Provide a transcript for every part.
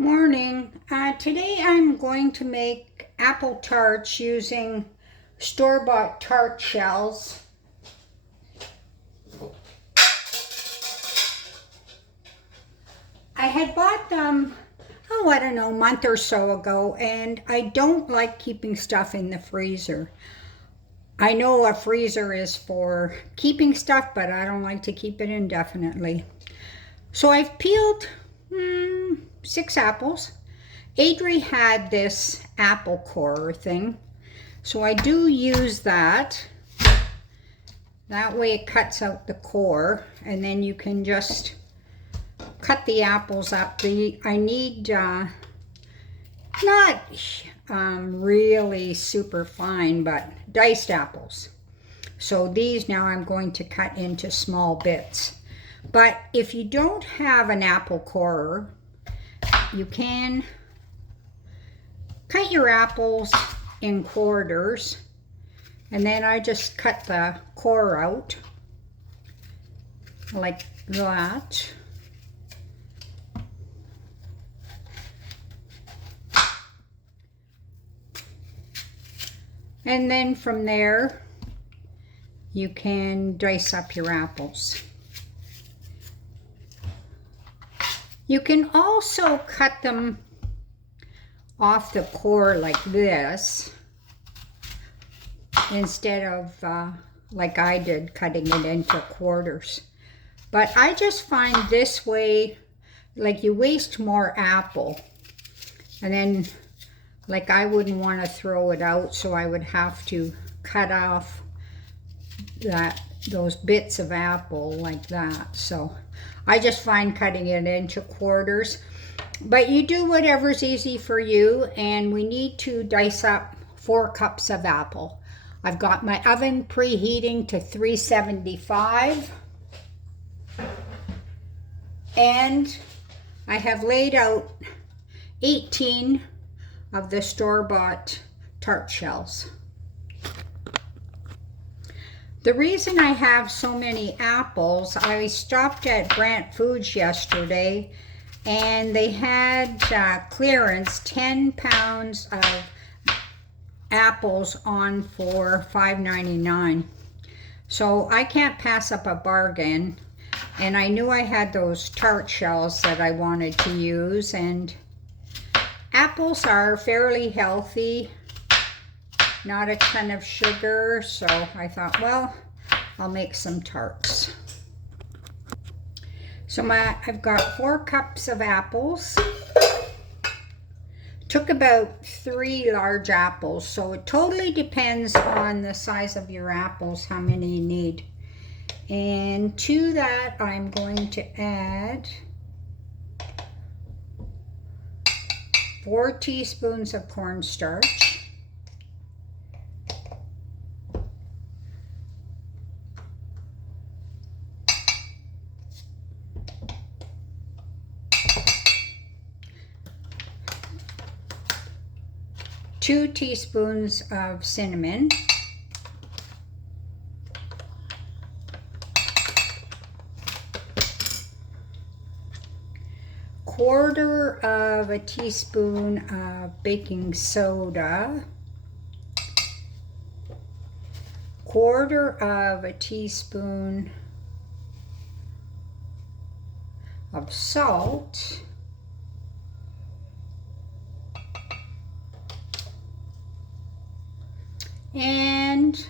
Morning. Today I'm going to make apple tarts using store-bought tart shells. I had bought them, I don't know, a month or so ago, and I don't like keeping stuff in the freezer. I know a freezer is for keeping stuff, but I don't like to keep it indefinitely. So I've peeled 6 apples. Adri had this apple core thing, so I do use that. That way it cuts out the core, and then you can just cut the apples up. I need not really super fine, but diced apples. So these now I'm going to cut into small bits. But if you don't have an apple corer, you can cut your apples in quarters, and then I just cut the core out like that. And then from there, you can dice up your apples. You can also cut them off the core like this, instead of like I did, cutting it into quarters. But I just find this way, like, you waste more apple, and then like I wouldn't want to throw it out, so I would have to cut off those bits of apple like that. So I just find cutting it into quarters. But you do whatever's easy for you, and we need to dice up 4 cups of apple. I've got my oven preheating to 375, and I have laid out 18 of the store-bought tart shells. The reason I have so many apples, I stopped at Brant Foods yesterday, and they had clearance 10 pounds of apples on for $5.99. So I can't pass up a bargain, and I knew I had those tart shells that I wanted to use, and apples are fairly healthy, not a ton of sugar, so I thought, well, I'll make some tarts. So I've got 4 cups of apples. Took about 3 large apples, so it totally depends on the size of your apples, how many you need. And to that, I'm going to add 4 teaspoons of cornstarch, 2 teaspoons of cinnamon, 1/4 of a teaspoon of baking soda, 1/4 of a teaspoon of salt, and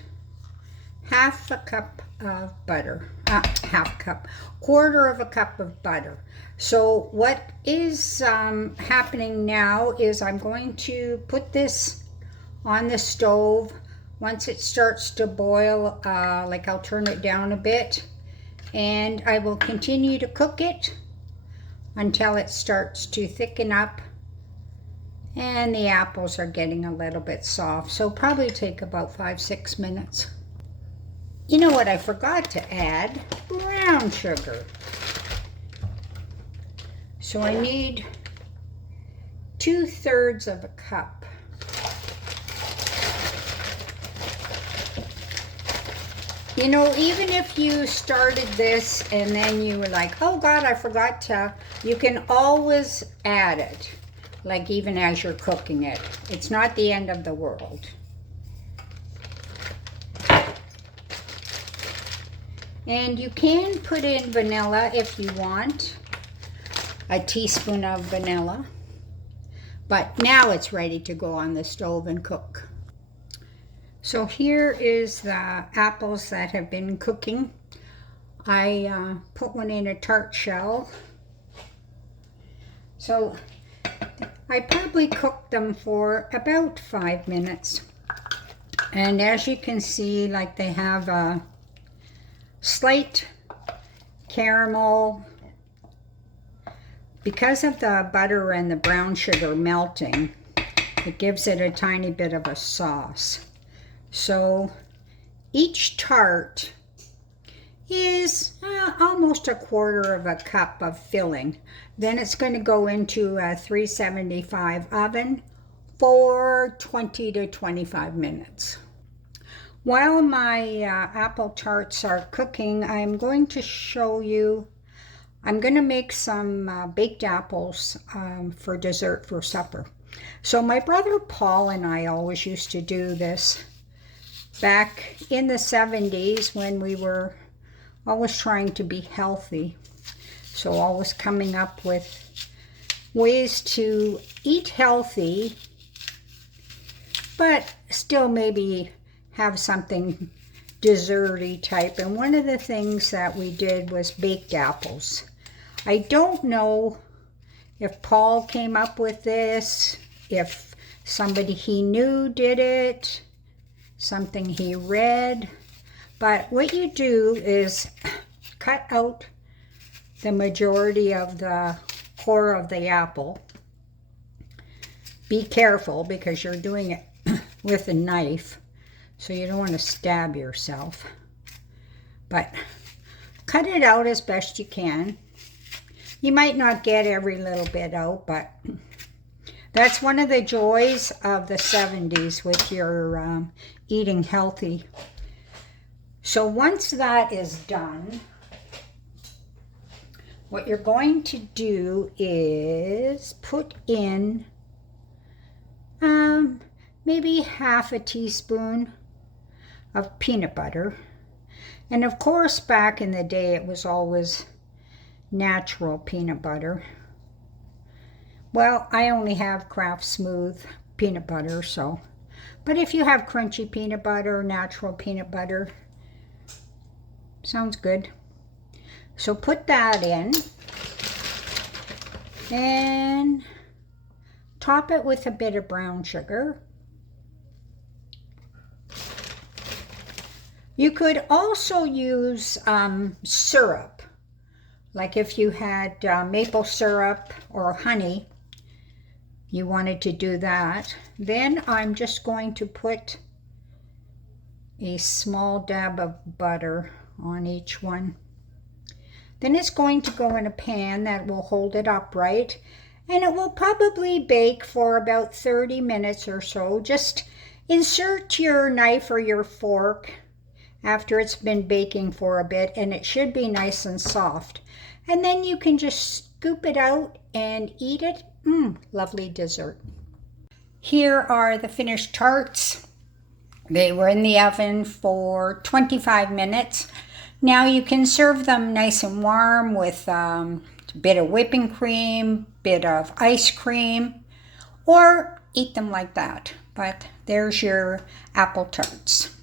1/2 cup of butter. 1/2 cup, 1/4 of a cup of butter. So what is happening now is I'm going to put this on the stove. Once it starts to boil, like, I'll turn it down a bit, and I will continue to cook it until it starts to thicken up and the apples are getting a little bit soft. So probably take about 5-6 minutes. You know what I forgot to add? Brown sugar. So I need 2/3 of a cup. You know, even if you started this and then you were like, oh God, I forgot to, you can always add it, like even as you're cooking it. It's not the end of the world. And you can put in vanilla if you want, a teaspoon of vanilla. But now it's ready to go on the stove and cook. So here is the apples that have been cooking. I put one in a tart shell. So I probably cooked them for about 5 minutes. And as you can see, like they have a slight caramel. Because of the butter and the brown sugar melting, it gives it a tiny bit of a sauce. So each tart is almost a quarter of a cup of filling. Then it's going to go into a 375 oven for 20 to 25 minutes. While my apple tarts are cooking, I'm going to show you, I'm going to make some baked apples for dessert for supper. So my brother Paul and I always used to do this back in the 70s when we were always trying to be healthy. So always coming up with ways to eat healthy, but still maybe have something desserty type. And one of the things that we did was baked apples. I don't know if Paul came up with this, if somebody he knew did it, something he read. But what you do is cut out the majority of the core of the apple. Be careful because you're doing it with a knife, so you don't want to stab yourself. But cut it out as best you can. You might not get every little bit out, but that's one of the joys of the 70s with your eating healthy. So once that is done, what you're going to do is put in maybe half a teaspoon of peanut butter. And of course, back in the day, it was always natural peanut butter. Well, I only have Kraft Smooth peanut butter, so. But if you have crunchy peanut butter, natural peanut butter, sounds good. So put that in and top it with a bit of brown sugar. You could also use syrup, like if you had maple syrup or honey, you wanted to do that. Then I'm just going to put a small dab of butter on each one. Then it's going to go in a pan that will hold it upright, and it will probably bake for about 30 minutes or so. Just insert your knife or your fork after it's been baking for a bit, and it should be nice and soft. And then you can just scoop it out and eat it. Lovely dessert. Here are the finished tarts. They were in the oven for 25 minutes. Now you can serve them nice and warm with a bit of whipping cream, bit of ice cream, or eat them like that. But there's your apple tarts.